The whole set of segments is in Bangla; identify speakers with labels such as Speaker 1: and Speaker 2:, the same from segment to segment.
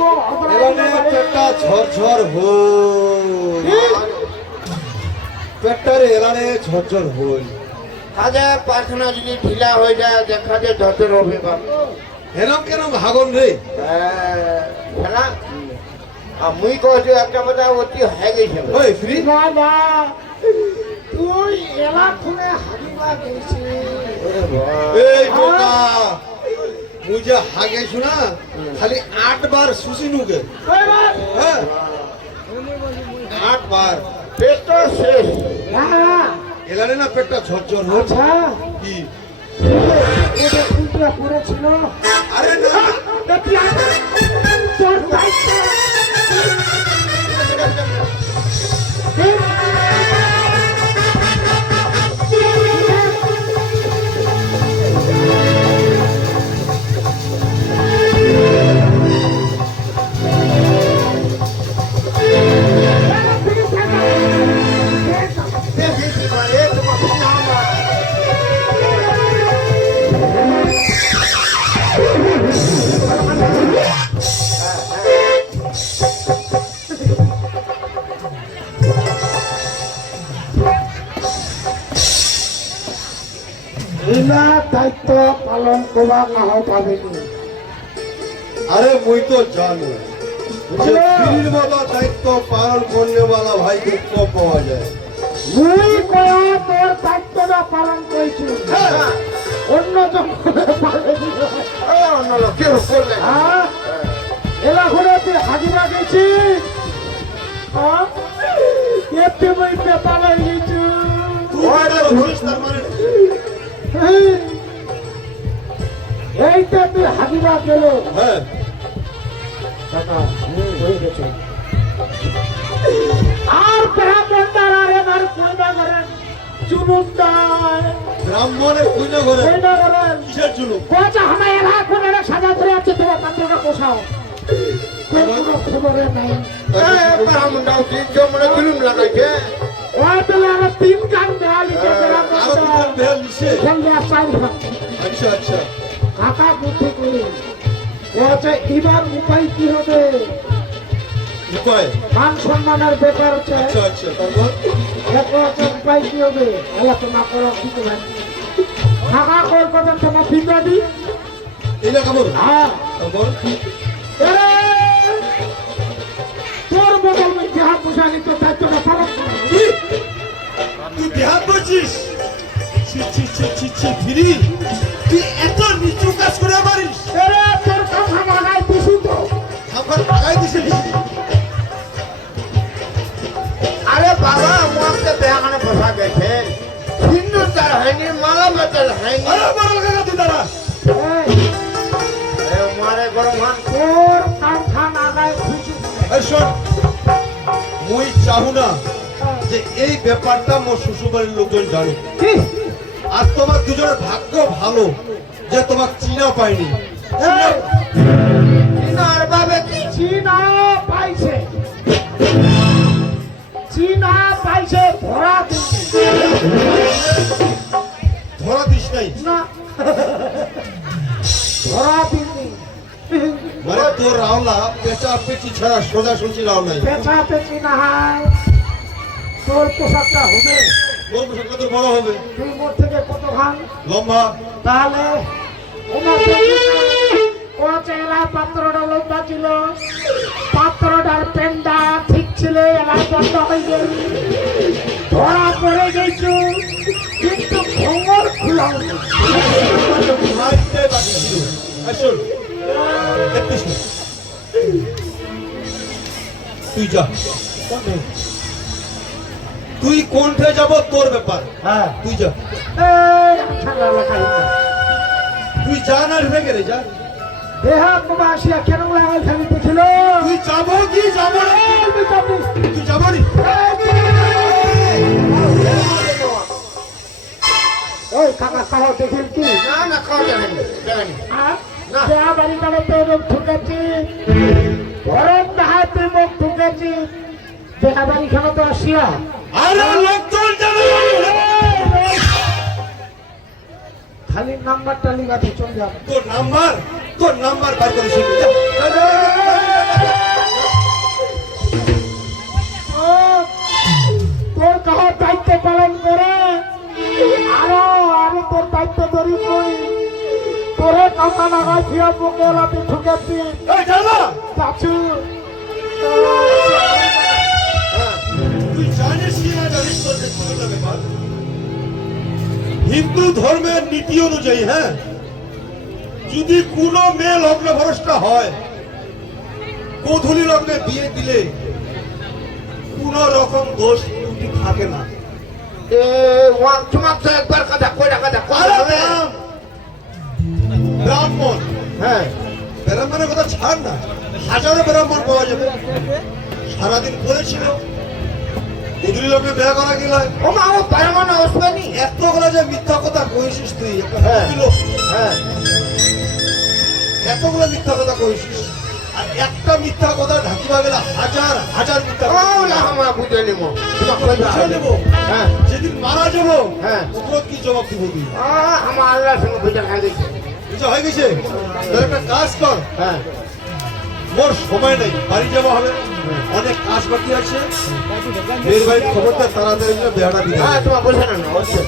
Speaker 1: এবারে পেটটা ঝরঝর হল পেটটার এলানে ঝরঝর হল
Speaker 2: কাজে প্রার্থনা যদি ঢিলা হয়ে যায় দেখা যায় ঝরঝর হবে
Speaker 1: এরম কেন ভাগন রে?
Speaker 2: হ্যাঁ, খেলা আর মুই কইছি একটা কথা অতি হয়ে গেছে।
Speaker 1: ওই ফ্রি?
Speaker 3: না
Speaker 1: মুই যে হাগে শুনা খালি আট বার সুসি নুকে হ্যাঁ আট বার
Speaker 2: পেট তো শেষ
Speaker 1: এলারে না পেটটা ঝরঝর হচ্ছে
Speaker 3: আচ্ছা
Speaker 1: কি
Speaker 3: এটা কুলটা পড়েছিল
Speaker 1: আরে না
Speaker 3: দায়িত্ব পালন করা না হয় পাবেনি
Speaker 1: আরে মুই তো জানো। দায়িত্ব পালন করলে वाला ভাই দুঃখ পাওয়া যায়।
Speaker 3: মুই কয়া তোর দায়িত্বটা পালন করেছি।
Speaker 2: হ্যাঁ।
Speaker 3: অন্য জঙ্গলে পালেনি
Speaker 2: অন্য লোক কেউ করলে।
Speaker 3: হ্যাঁ। এলা তুই হাজিরা গেছিস হ্যাঁ। এতে
Speaker 1: তুই তার মানে।
Speaker 3: এইটা তুই
Speaker 1: হ্যাঁ।
Speaker 3: হয়ে আর এবার করেন। চুনুন
Speaker 1: ব্রাহ্মণের পুণ্য করে
Speaker 3: কইনা করেন।
Speaker 1: কিসের জন্য
Speaker 3: কোচা হামাই এলা কোন এলা সাজা ধরে আছে তোমার পাত্রটা পোষাও। কোনো? খবরে নাই।
Speaker 2: ব্রাহ্মণটাও তিনশো ফিল্ম লাগাইছে
Speaker 3: ওই বেলা আমরা তিন গান দেওয়া
Speaker 1: আরও দুজন বেল নিছে আচ্ছা আচ্ছা।
Speaker 3: কাকা বুদ্ধি করি বলছে এবার উপায় কি হবে?
Speaker 1: উপায়?
Speaker 3: মান সম্মানের ব্যাপার হচ্ছে
Speaker 1: আচ্ছা আচ্ছা তারপর?
Speaker 3: উপায় কি হবে? আলোচনা করার কিছু নাই। কাকা কই কথা তোমার ফিঙ্গা দি
Speaker 1: এইটা কেমন?
Speaker 3: হ্যাঁ।
Speaker 1: তারপর?
Speaker 3: তোর বদল আমি দেহা পোষানি তো পালন
Speaker 1: তুই ছি ছি ছি ছি ছি ফিরি? তুই এত নিচু কাজ করে পারিস
Speaker 3: তোর কথা লাগাই দিছি তো।
Speaker 1: আমার লাগাই দিছিস
Speaker 2: আরে বাবা আমাকে বেহানে বসা গেছে। হিন্দু তার হয়নি মালা বেতার হয়নি।
Speaker 1: আরে বড় কাকা তুই দাঁড়া
Speaker 2: আরে মারে গরম হান
Speaker 3: তোর কাম খান আগায় খুশি
Speaker 1: এই শোন মুই চাহু না যে এই ব্যাপারটা মোর শ্বশুরবাড়ির লোকজন জানে আর তোমার দুজনের ভাগ্য ভালো যে তোমার চিনা পাইনি।
Speaker 2: আর বাবে কি?
Speaker 3: চীনা পাইছে। চীনা পাইছে ধরা দিচ্ছে
Speaker 1: ধরা দিস নাই?
Speaker 3: না। ধরা
Speaker 1: মানে তোর রাওলা পেঁচা পেঁচি ছাড়া সোজা সুচি রাও নাই।
Speaker 3: পেঁচা পেঁচি না হয়। তোর পোশাকটা হবে।
Speaker 1: বড় হবে।
Speaker 3: মোর থেকে কত ভাঙ
Speaker 1: লম্বা।
Speaker 3: তাহলে পাত্রটা লম্বা ছিল পাত্রটার পেন্ডা ঠিক ছিল এলাই বন্ধ হয়ে গেল। ধরা পড়ে গেছো কিন্তু।
Speaker 1: তুই যা। তুই কোনঠে যাব তোর ব্যাপার।
Speaker 3: হ্যাঁ।
Speaker 1: তুই যা। তুই যা না ঢুকে গেলে যা।
Speaker 3: দেহা বাবা আসিয়া কেন লাগাই খালি দেখিল
Speaker 1: তুই যাব কি? যাব না। তুই যাব নি?
Speaker 3: ওই কাকা কাহ দেখিল কি?
Speaker 2: না না খাওয়া যাবে না যাবে না।
Speaker 3: দেহা বাড়ি কালে তো রোগ ঠুকেছি গরম দেহাতে মুখ ঠুকেছি দেহা বাড়ি খানে তো আসিয়া
Speaker 1: আরে লোকজন
Speaker 3: খালি নাম্বারটা লিখাতে চলে যাবে
Speaker 1: তোর নাম্বার তোর নাম্বার বার করে।
Speaker 3: ও, তোর কাহ দায়িত্ব পালন করে? দায়িত্ব ধরি কই? তোরে কাকা লাগাই ফিয়া বুকে লাতে ঠুকেছি।
Speaker 1: এই জানা
Speaker 3: চাচু
Speaker 1: হিন্দু ধর্মের নীতি অনুযায়ী হ্যাঁ? যদি কোনো মেয়ে লগ্ন ভরসটা হয় গোধূলি লগ্নে বিয়ে দিলে কোন রকম দোষ ত্রুটি থাকে না।
Speaker 2: একবার কথা!
Speaker 1: ব্রাহ্মণ।
Speaker 2: হ্যাঁ।
Speaker 1: ব্রাহ্মণের কথা ছাড় না। হাজারো ব্রাহ্মণ পাওয়া যাবে। সারাদিন বলেছিল গোধূলি বিয়ে করা গেলে
Speaker 2: ও মা ও পারমানে ওসবেনি
Speaker 1: এতগুলো যে মিথ্যা কথা কইছিস তুই
Speaker 2: হ্যাঁ। হ্যাঁ।
Speaker 1: এতগুলো মিথ্যা কথা কইছিস। আর একটা মিথ্যা কথা ঢাকিবা গেলে হাজার হাজার মিথ্যা
Speaker 2: ও না আমরা বুঝে নিব।
Speaker 1: বুঝে নেব।
Speaker 2: হ্যাঁ।
Speaker 1: যেদিন মারা যাব
Speaker 2: হ্যাঁ।
Speaker 1: উপরত কি জবাব দিব তুই?
Speaker 2: আমার আল্লাহর সঙ্গে বুঝে খাই দিচ্ছে
Speaker 1: বুঝা হয়ে গেছে? তাহলে একটা কাজ কর।
Speaker 2: হ্যাঁ।
Speaker 1: মোর সময় নেই বাড়ি যাওয়া হবে। অনেক কাজ বাকি আছে। মেয়ের বাড়ির খবরটা তাড়াতাড়ি বেড়া দিতে
Speaker 2: হ্যাঁ তোমার বুঝে না না অবশ্যই।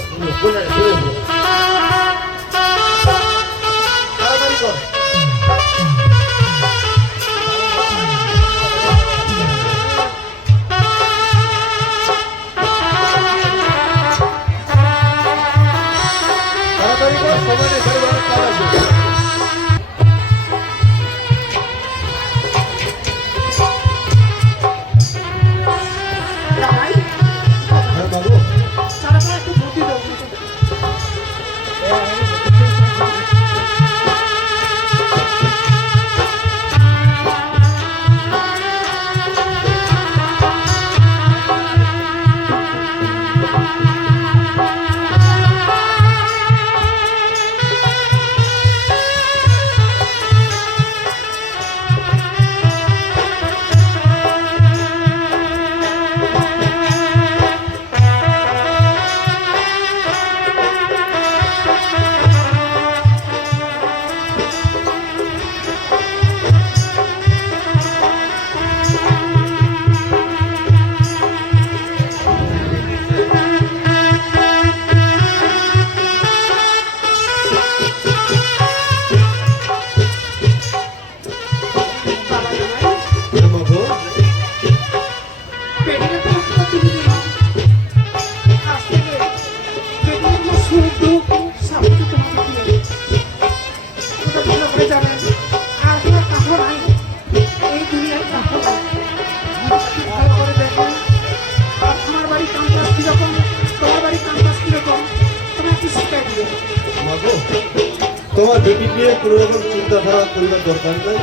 Speaker 1: নিয়ে কোনো রকম চিন্তাধারা করবার দরকার নেই।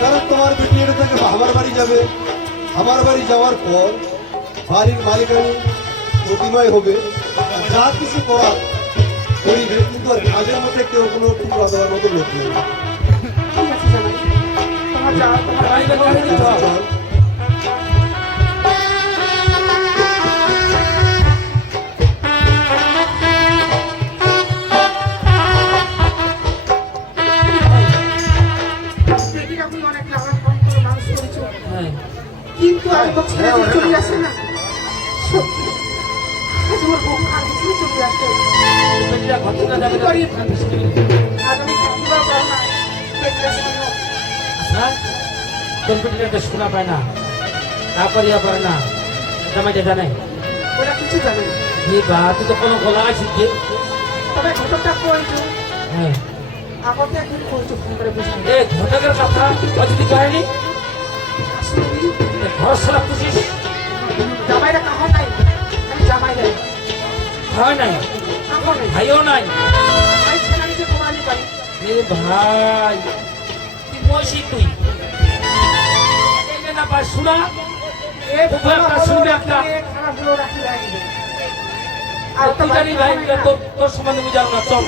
Speaker 1: কারণ তোমার বেটি এটা থেকে আমার বাড়ি যাবে। আমার বাড়ি যাওয়ার পর বাড়ির মালিকানি প্রতিময় হবে। যা কিছু করার করিবে কিন্তু আর কাজের মধ্যে কেউ কোনো টুকরা দেওয়ার মতো লোক নেই। চলে
Speaker 3: আসে না। সত্যি। আজ আমার আর কিছু চলে আসে কি করি আজ আমি থাকিবা পারো না। বেটিরা শোনো
Speaker 4: কম্পিউটারটা শোনা পায় না। না জামাই যেটা নাই
Speaker 3: ওরা কিছু জানে না।
Speaker 4: এ বা তুই তো কোনো গলা আছিস যে
Speaker 3: তবে ঘটকটা কইছো
Speaker 4: হ্যাঁ।
Speaker 3: আগতে একদিন কইছো ফোন করে বুঝতে
Speaker 4: এ ঘটকের কথা অজিতি কহেনি ঘর সারা পুষিস
Speaker 3: জামাইরা কাহো নাই? আমি জামাই নাই?
Speaker 4: হয় নাই? ভাইও নাই?
Speaker 3: পারি?
Speaker 4: এ ভাই তুই মসি তুই? না পায় শোনা? আর তুই জানি ভাই তোর সম্বন্ধে না চল।